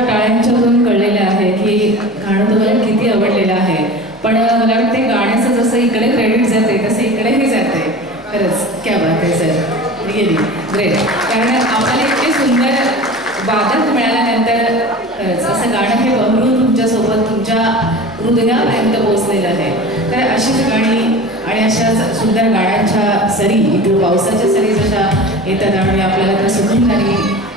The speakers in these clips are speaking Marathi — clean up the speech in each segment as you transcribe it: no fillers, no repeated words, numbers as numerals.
टाळ्यांच्यातून कळलेलं आहे की गाणं तुम्हाला किती आवडलेलं आहे. पण मला वाटते गाण्याचं जसं इकडे क्रेडिट जाते तसं इकडेही जाते. खरंच क्या बात आहे सर, रिअली ग्रेट. कारण आपल्याला इतके सुंदर वादक मिळाल्यानंतर खरंच असं गाणं हे बहरून तुमच्यासोबत तुमच्या हृदयापर्यंत पोहोचलेलं आहे. तर अशीच गाणी आणि अशाच सुंदर गाण्यांच्या सरी इथे पावसाच्या सरी जशा येतात आणि आपल्याला त्या सुखी गाणी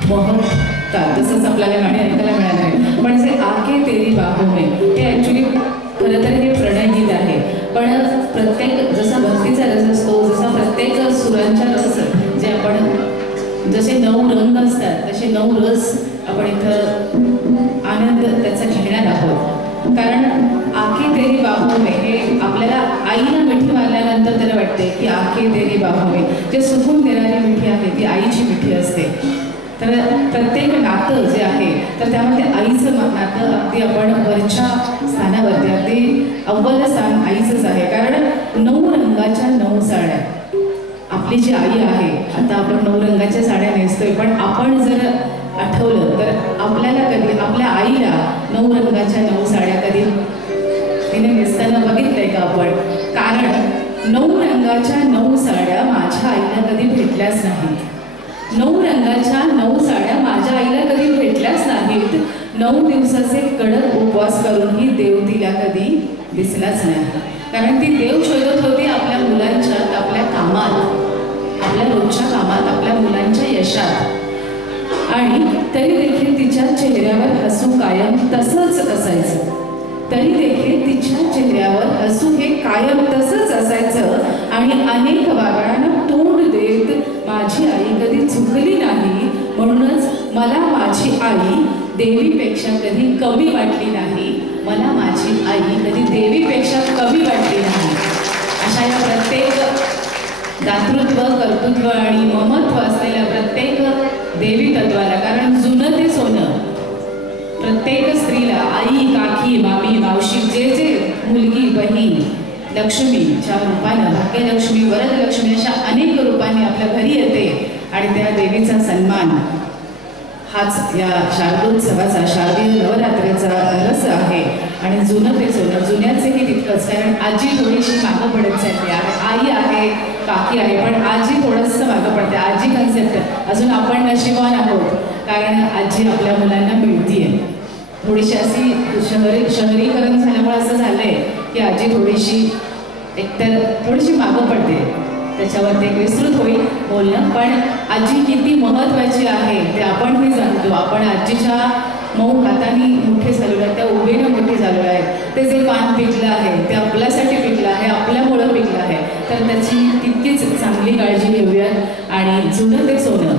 मोहतात तसंच आपल्याला गाणी ऐकायला मिळालं आहे. पण जे आके तेरी बाहों में हे ॲक्च्युली खरं तर हे प्रणयगीत आहे. पण प्रत्येक जसा भक्तीचा रस असतो, जसा प्रत्येक सुरांच्या रस जे आपण जसे 9 रंग असतात तसे 9 रस आपण इथं आनंद त्याचा घेणार आहोत. कारण आके तेरी बाहों में हे आपल्याला आईला मिठी मारल्यानंतर त्याला वाटते की आके तेरी बाहों में जे सुकून देणारी मिठी आहे ती आईची मिठी असते. तर प्रत्येक नातं जे आहे तर त्यामध्ये आईचं नातं अगदी आपण वरच्या स्थानावरती अगदी अव्वल स्थान आईचंच आहे. कारण 9 रंगाच्या 9 साड्या आपली जी आई आहे, आता आपण 9 रंगाच्या साड्या नेसतोय, पण आपण जर आठवलं तर आपल्याला कधी आपल्या आईला 9 रंगाच्या 9 साड्या कधी तिने नेसताना बघितलंय का आपण? कारण 9 रंगाच्या 9 साड्या माझ्या आईला कधी भेटल्याच नाहीत. 9 रंगाच्या 9 साड्या माझ्या आईला कधी भेटल्याच नाहीत. 9 दिवसाचे कडक उपवास करूनही देव तिला कधी दिसलाच नाही. कारण ती देव शोधत होती आपल्या मुलांच्यात, आपल्या कामात, आपल्या रोजच्या कामात, आपल्या मुलांच्या यशात. आणि तरी देखील तिच्या चेहऱ्यावर हसू कायम तसंच असायचं. तरी देखील तिच्या चेहऱ्यावर हसू हे कायम तसंच असायचं. आणि अनेक वागणांना तोंड देत माझी आई कधी चुकली नाही. म्हणूनच मला माझी आई देवीपेक्षा कधी कमी वाटली नाही. मला माझी आई कधी देवीपेक्षा कमी वाटली नाही. अशा या प्रत्येक दातृत्व, कर्तृत्व आणि ममत्व असलेल्या प्रत्येक देवी तत्वाला, कारण जुनं ते सोनं, प्रत्येक स्त्रीला आई, काकी, मामी, मावशी, जे मुलगी, बहीण, लक्ष्मीच्या रूपानं, भाग्यलक्ष्मी, वरदलक्ष्मी अशा अनेक रूपांनी आपल्या घरी येते. आणि त्या देवीचा सन्मान हाच या शारदोत्सवाचा, शारदीय नवरात्रीचा रस आहे. आणि जुनं ते सोनं, जुन्याचेही तितकंच. कारण आजी थोडीशी मागं पडत चालली आहे. आई आहे, काकी आहे, पण आजी थोडंसं मागं पडते. आजी कन्सेप्ट अजून आपण नशिबान आहोत, कारण आजी आपल्या मुलांना मिळतीये. थोडीशी अशी शहरीकरण झाल्यामुळे असं झालंय की आजी थोडीशी एकतर थोडीशी मागं पडते. त्याच्यावर ते विस्तृत होईल बोलणं. पण आजी किती महत्त्वाची आहे ते आपणही जाणतो. आपण आजीच्या मऊ हाताने मोठे झालेलो आहे, त्या उभेनं मोठे झालेलो आहे. ते जे पान पिकलं आहे ते आपल्यासाठी पिकलं आहे, आपल्यामुळं पिकलं आहे. तर त्याची तितकीच चांगली काळजी घेऊयात. आणि जुनं ते सोनं,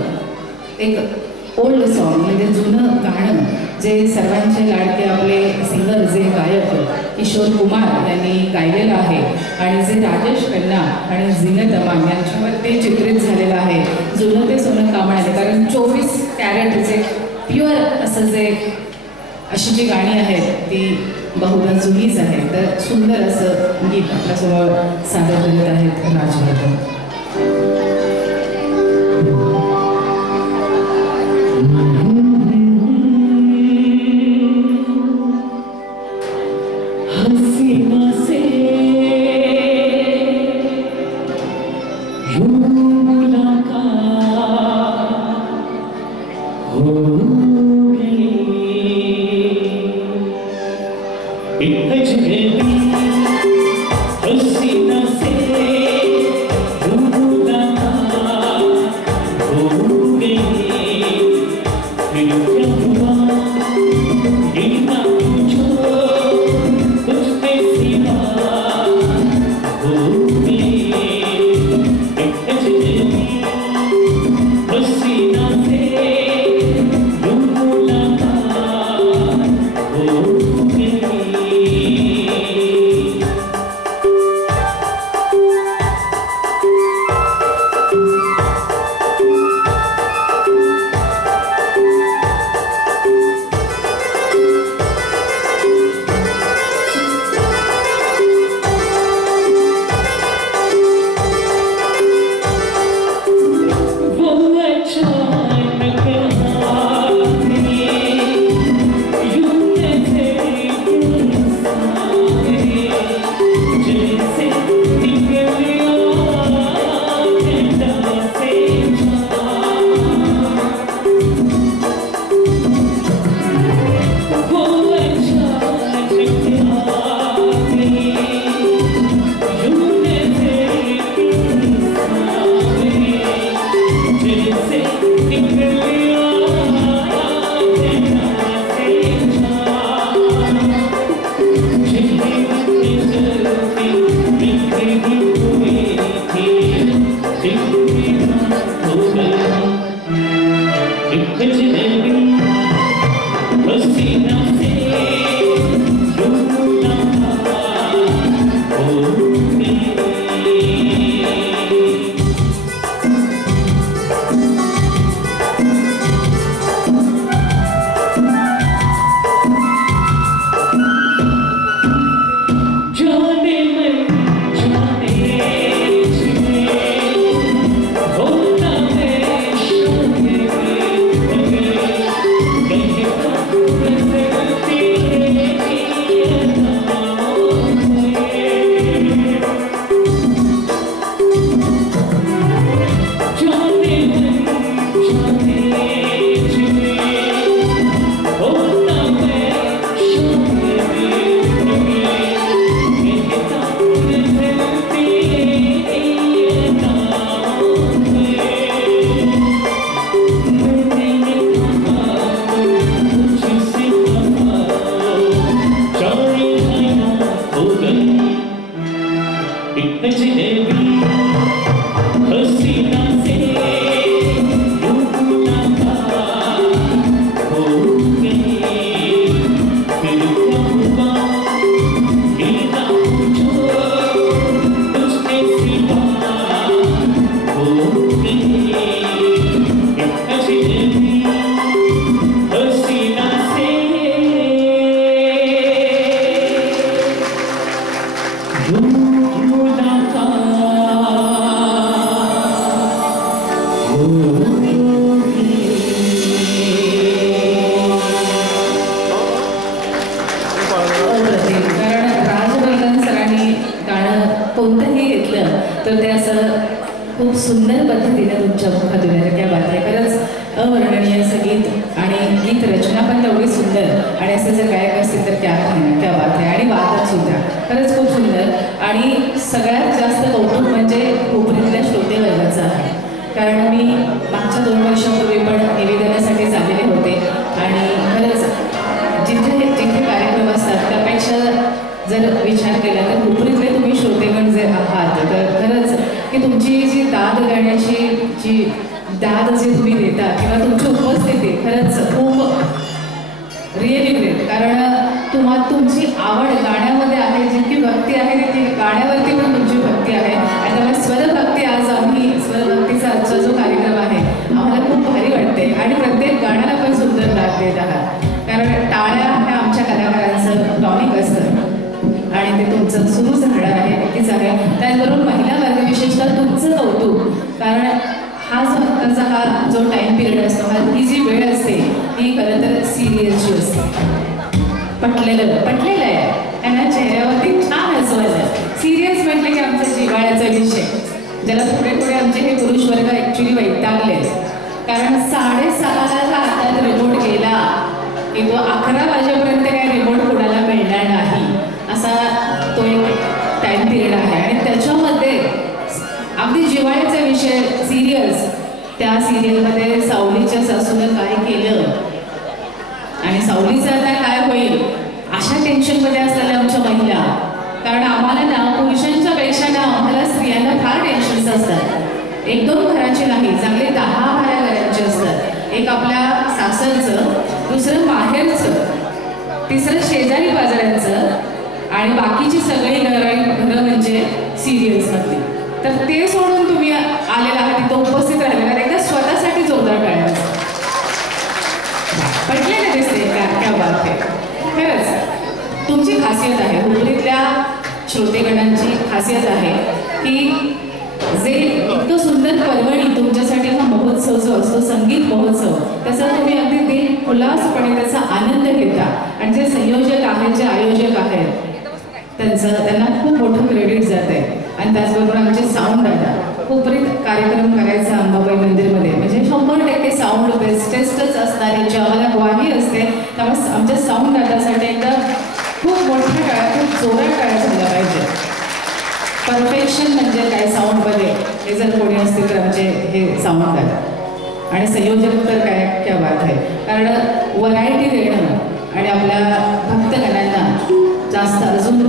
एक ओल्ड सॉन्ग म्हणजे जुनं गाणं जे सर्वांचे लाडके आपले सिंगर, जे गायक किशोर कुमार यांनी गायलेलं आहे आणि जे राजेश खन्ना आणि झीनत अमान यांच्यावर ते चित्रित झालेलं आहे. जुनं ते सोनं का म्हणाले? कारण 24 कॅरेट जे प्युअर असं जे अशी जी गाणी आहेत ती बहुधा जुनीच आहे. तर सुंदर असं गीत आपल्यासमोर सादर करीत आहेत राजवर्धन. Oh खूप सुंदर पद्धतीने तुमच्या मुखातून येतं. क्या बात आहे. खरंच अवर्णनीय संगीत आणि गीत रचना पण तेवढी सुंदर आणि असे जर गायक असतील तर क्या क्या बात आहे. आणि वादक सुद्धा खरंच खूप सुंदर. आणि सगळ्यात जास्त कौतुक म्हणजे कोपरीतल्या श्रोते वर्गाचं आहे. कारण मी मागच्या 2 वर्षापूर्वी पण निवेदनासाठी चाललेले होते आणि खरंच जिथे जिथे कार्यक्रम असतात त्यापेक्षा जर विचार केला तर कोपरीतले तुम्ही श्रोतेगण जे आहात तर खरंच की तुमची जी दाद गाण्याची जी दाद जी तुम्ही देता किंवा तुमची उपस्थिती खरंच खूप रिअली ग्रेट. कारण तुमची आवड गाण्यामध्ये आहे, जितकी भक्ती आहे तितकी गाण्यावरती पण तुमची भक्ती आहे. आणि त्यामुळे स्वरभक्ती आज आम्ही स्वरभक्तीचा आजचा जो कार्यक्रम आहे आम्हाला खूप भारी वाटते आणि प्रत्येक गाण्याला पण सुंदर दाद देत आहात. कारण टाळ्या ह्या आमच्या कलाकारांचं टॉनिक असतं आणि ते तुमचं सुरूच राहणार आहे, नक्कीच आहे. त्याचबरोबर महिला वर्ग विशेषतः तुमचं कौतुक. कारण हा जो आत्ताचा हा जो टाईम पिरियड असतो ही जी वेळ असते ही खरं तर सिरियसची असते. पटलेलं आहे त्यांना चेहऱ्यावरती छान हसवलं. सिरियस म्हटलं की आमचा जिव्हाळ्याचा विषय ज्याला पुढे पुढे आमचे हे पुरुष वर्ग ॲक्च्युली वैतागले. कारण 6:30ला हातात रिमोट गेला की तो 11 वाजेपर्यंत काय रिमोट कोणाला मिळणार नाही असा तो एक टाईम पिरियड आहे. आणि त्याच्यामध्ये अगदी जिव्हाळ्याचा विषय सिरियस. त्या सिरियलमध्ये सावलीच्या सासूनं काय केलं आणि सावलीचं आता काय होईल अशा टेन्शनमध्ये असलेल्या आमच्या महिला. कारण आम्हाला ना पुरुषांच्या पेक्षा ना आम्हाला स्त्रियांना फार टेन्शन्स असतात. 1-2 घराचे नाही, चांगले 10-12 घरांचे असतात. एक आपल्या सासरचं, दुसरं माहेरचं, तिसरं शेजारी बाजारांचं आणि बाकीची सगळी घरं म्हणजे सिरियल्समधली. तर ते सोडून तुम्ही आलेला आहात तिथं उपस्थित राहिलेला एकदा स्वतःसाठी जोरदार टाळ्या. पटलेलं दिसते क्या बात आहे. खरंच तुमची खासियत आहे, हुपरीतल्या श्रोतेगणांची खासियत आहे की जे इतकं सुंदर पर्वणी तुमच्यासाठी हा महोत्सव जो असतो संगीत महोत्सव त्याचा तुम्ही अगदी दिलखुलासपणे त्याचा आनंद घेता. आणि जे संयोजक आहेत, जे आयोजक आहेत त्यांना खूप मोठं क्रेडिट जात आहे. आणि त्याचबरोबर आमचे साऊंड दादा हुपरीत कार्यक्रम करायचा अंबाबाई मंदिरमध्ये म्हणजे 100% साऊंड बेस्टेस्टच असणार याची आम्हाला ग्वाही असते. त्यामुळे आमच्या साऊंड दादासाठी एकदा खूप मोठ्या काळात खूप जोरात काळात झाला पाहिजे. परफेक्शन म्हणजे काय साऊंडमध्ये हे जर कोणी असतील तर आमचे हे साऊंड दादा. आणि संयोजक तर काय क्या बात आहे. कारण व्हरायटी देणं आणि आपल्या भक्तगणांना जास्त अजून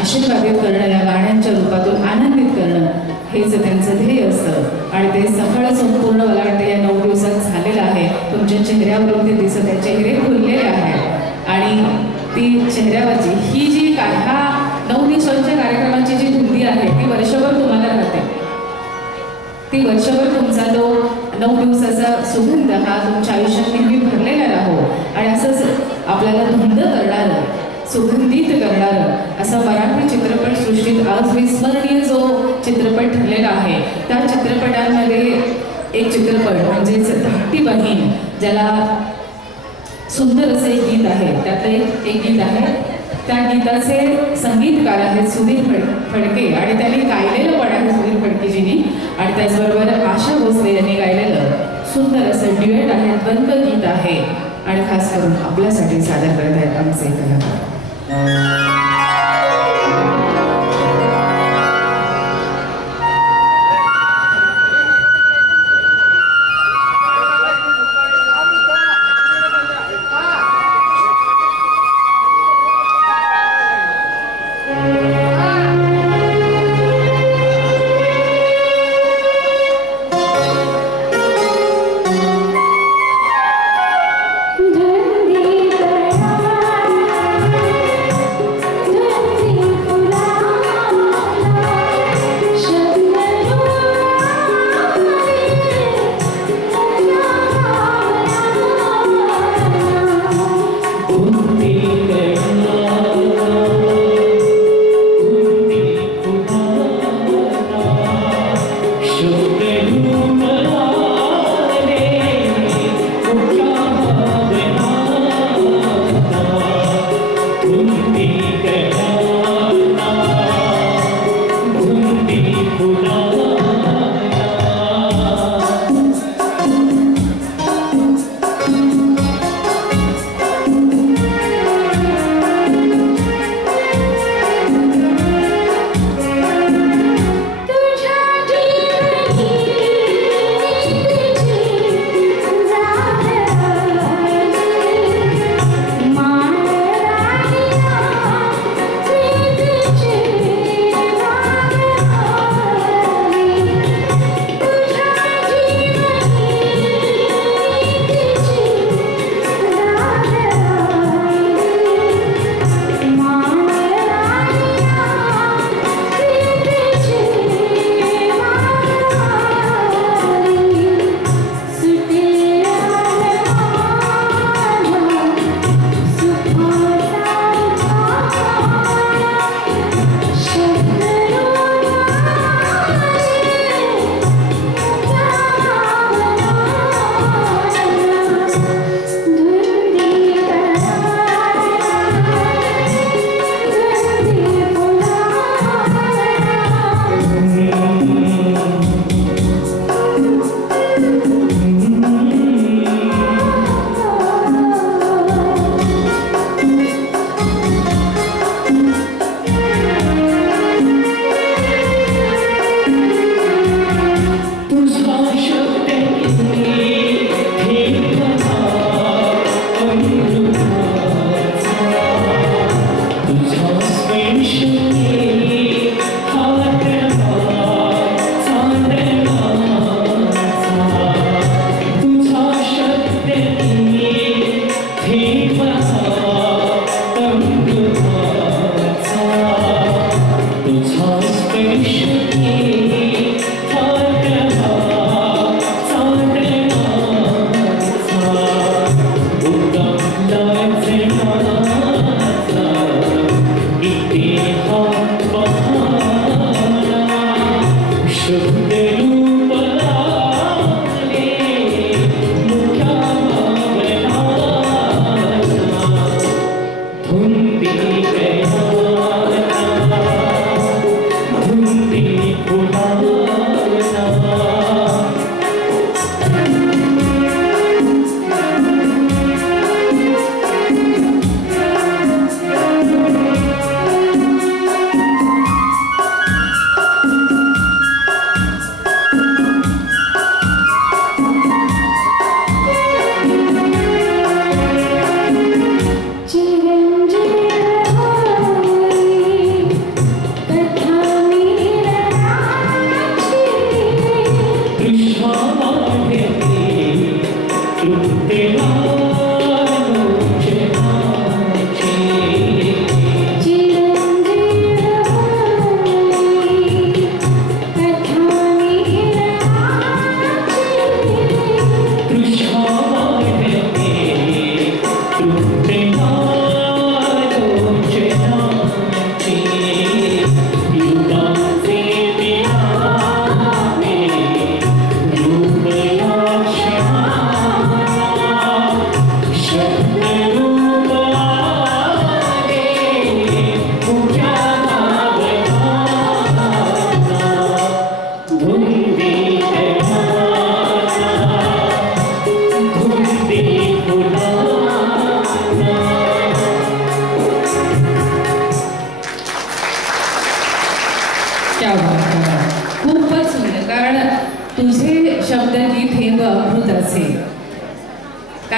आशीर्वादित करणं, या गाण्यांच्या रूपातून आनंदित करणं हेच त्यांचं ध्येय असतं आणि ते सफळ संपूर्ण मला वाटतं या 9 दिवसात झालेलं आहे. तुमच्या चेहऱ्यावरून ते दिसत आहे, चेहरे खुललेले आहेत आणि ती चेहऱ्यावरची ही जी ह्या 9 दिवसांच्या कार्यक्रमाची जी धुंदी आहे ती वर्षभर तुम्हाला राहते. ती वर्षभर तुमचा तो 9 दिवसाचा सुगंध हा तुमच्या आयुष्यात नेहमी भरलेला राहो आणि असंच आपल्याला धुंद करणारं, सुगंधित करणारं असं मराठी चित्रपटसृष्टीत आज विस्मरणीय जो चित्रपट ठरलेला आहे. त्या चित्रपटांमध्ये एक चित्रपट म्हणजेच धाकटी बहीण, ज्याला सुंदर असं एक गीत आहे, त्यातलं एक गीत आहे. त्या गीताचे संगीतकार आहेत सुधीर फडके आणि त्यांनी गायलेलं पण आहे सुधीर फडकेजींनी आणि त्याचबरोबर आशा भोसले यांनी गायलेलं सुंदर असं ड्युएट आहे, द्वंद्व गीत आहे आणि खास करून आपल्यासाठी सादर करत आहेत आमचे कलाकार.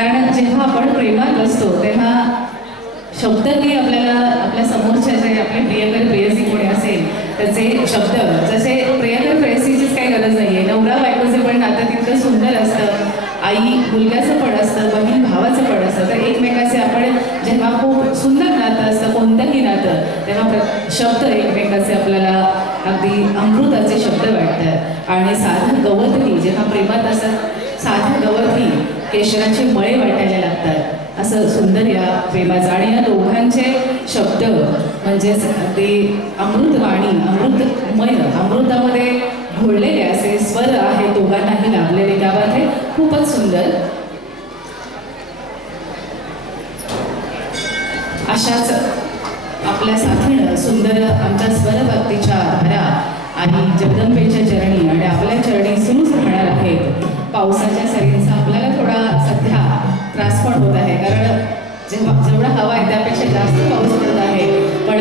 कारण जेव्हा आपण प्रेमात असतो तेव्हा शब्दही आपल्याला आपल्या समोरच्या जे आपले प्रियकर प्रेयसी कोणी असेल त्याचे शब्द, जसे प्रियकर प्रेयसीचीच काही गरज नाही आहे, नवरा बायकोचं पण नातं तितकं सुंदर असतं, आई मुलग्याचं पण असतं, बहीण भावाचं पण असतं. तर एकमेकाचे आपण जेव्हा खूप सुंदर नातं असतं कोणतंही नातं, तेव्हा शब्द एकमेकाचे आपल्याला अगदी अमृताचे शब्द वाटतात. आणि साधं गवतही जेव्हा प्रेमात असत साधं गवतही केशराचे मळे वाटायला लागतात. असं सुंदर या प्रेमाचं आणि या दोघांचे शब्द म्हणजेच ते अमृतवाणी, अमृतमय, अमृतामध्ये घोळलेले असे स्वर आहेत दोघांनाही लाभलेले. त्यामध्ये खूपच सुंदर. अशाच आपल्या साथीनं सुंदर आमच्या स्वरभक्तीच्या धारा आणि जगदंबेच्या चरणी आणि आपल्या चरणी सुरूच राहणार आहेत. पावसाच्या सरींचा आपल्याला थोडा सध्या त्रास पण होत आहे, कारण जेवढा हवा आहे त्यापेक्षा जास्त पाऊस पडत आहे. पण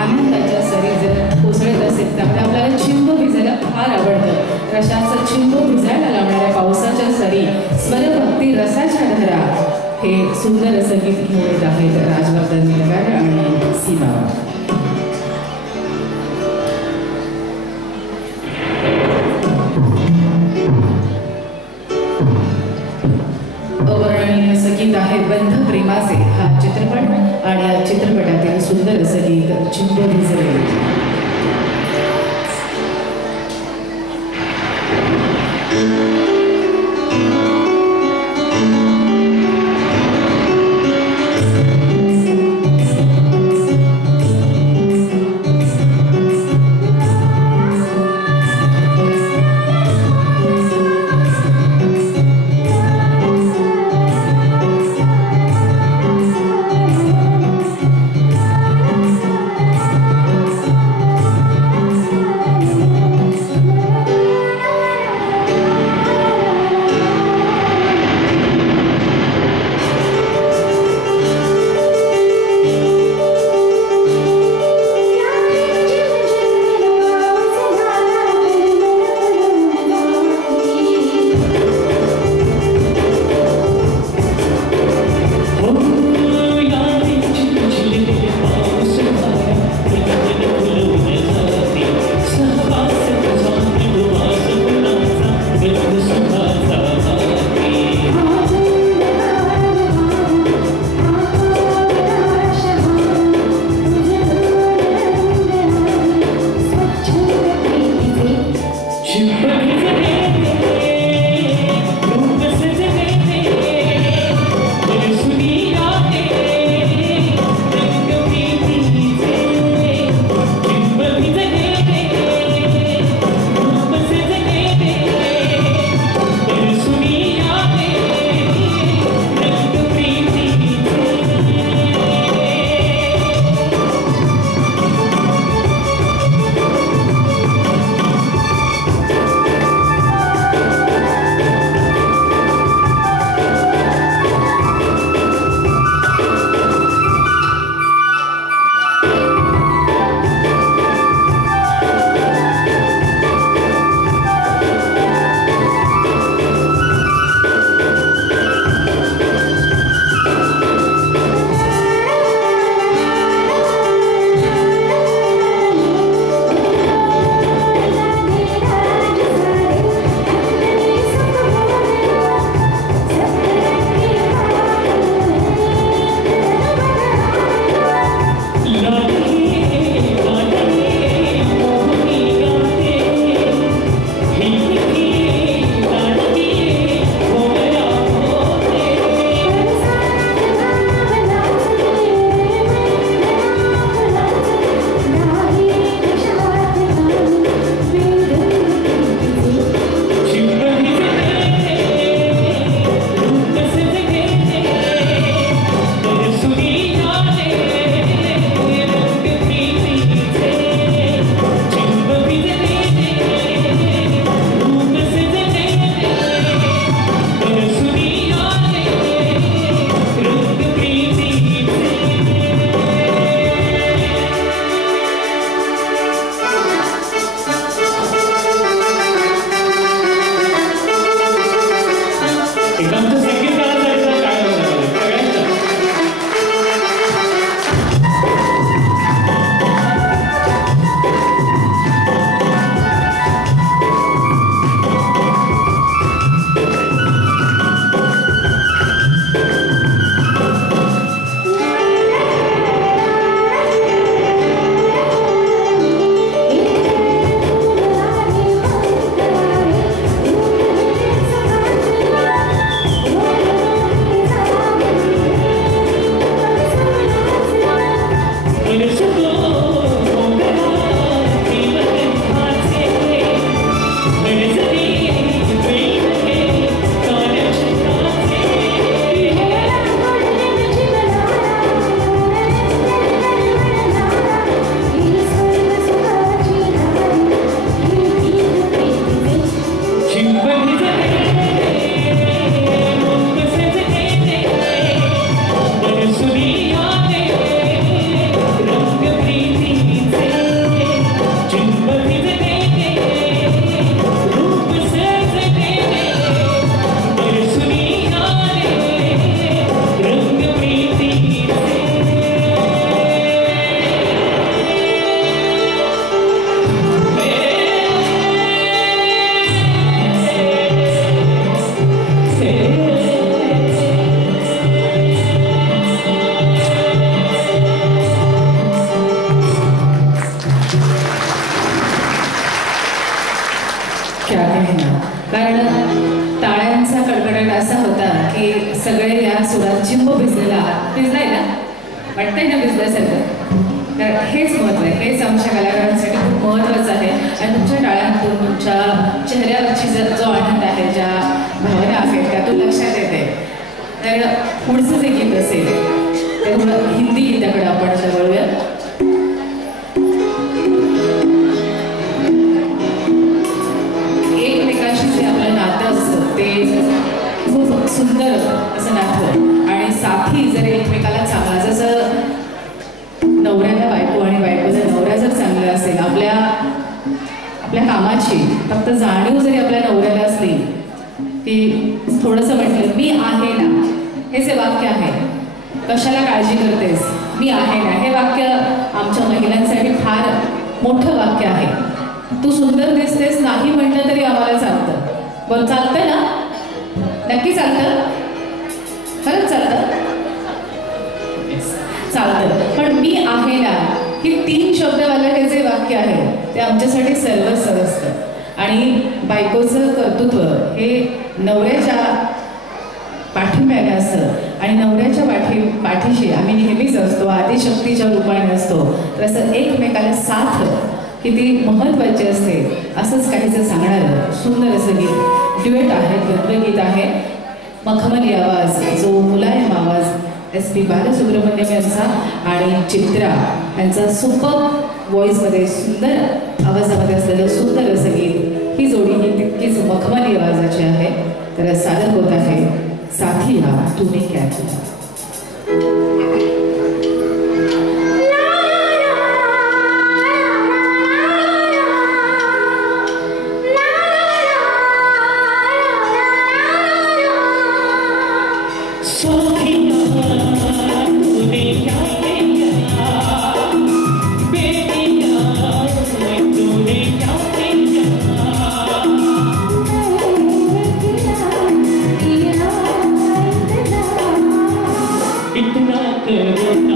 आनंदाच्या सरी जर कोसळत असेल त्यामुळे आपल्याला चिंब भिजायला फार आवडतं. तर अशाच चिंब भिजायला लावणाऱ्या पावसाच्या सरी, स्वरभक्ती रसाच्या धारा, हे सुंदर असं गीत घेऊन येत आहेत राजवर्धन निलगार आणि सीमा. अवर्णनीय असं गीत आहे बंध प्रेमाचे हा चित्रपट आणि या चित्रपटातील सुंदर असं गीत चिंब भिजले. सुरात चिंब भिजलेला आहात. भिजलाय ना? वाटतंय ना भिजल्यासारखं? तर हेच महत्त्व आहे. हेच आमच्या कलाकारांसाठी खूप महत्त्वाचं आहे. आणि तुमच्या टाळ्यांतून तुमच्या चेहऱ्यावरची जो आनंद आहे, ज्या भावना आहेत त्यातून लक्षात येते. तर पुढचं जे गीत असेल ते थोडं हिंदी गीताकडे आपण आता वळूया. एकमेकांशी जे आपलं नातं असतं ते खूप सुंदर असं नातं. आणि साथी जर एकमेकाला चांगला, जसं नवऱ्याला बायको आणि बायकोचा नवरा जर चांगला असेल, आपल्या कामाची फक्त जाणीव जरी आपल्या नवऱ्याला असली की थोडंसं म्हटलं मी आहे ना, हे जे वाक्य आहे, कशाला काळजी करतेस, मी आहे ना, हे वाक्य आमच्या महिलांसाठी फार मोठं वाक्य आहे. तू सुंदर दिसतेस नाही म्हटलं तरी आम्हाला चालतं. बरं चालतं ना? नक्की चालतं? खरंच चालतं? चालतं. पण मी आहे ना ही 3 शब्दवालं हे जे वाक्य आहे ते आमच्यासाठी सर्वस्व असतं. आणि बायकोचं कर्तृत्व हे नवऱ्याच्या पाठिंब्याने असतं आणि नवऱ्याच्या पाठीशी आम्ही नेहमीच असतो, आदिशक्तीच्या रूपाने असतो. तर असं एकमेकाला साथ किती महत्त्वाची असते असंच काहीचं सांगणारं सुंदर असं गीत, ड्युएट आहे, गीत आहे. मखमली आवाज, जो मुलायम आवाज SP बालसुब्रमण्यम यांचा आणि चित्रा यांचा सुपर व्हॉइसमध्ये सुंदर आवाजामध्ये असलेलं सुंदर असं गीत. ही जोडी ही तितकीच मखमली आवाजाची आहे. तर सादर होत आहे साथिया तूने क्या किया. इतना करो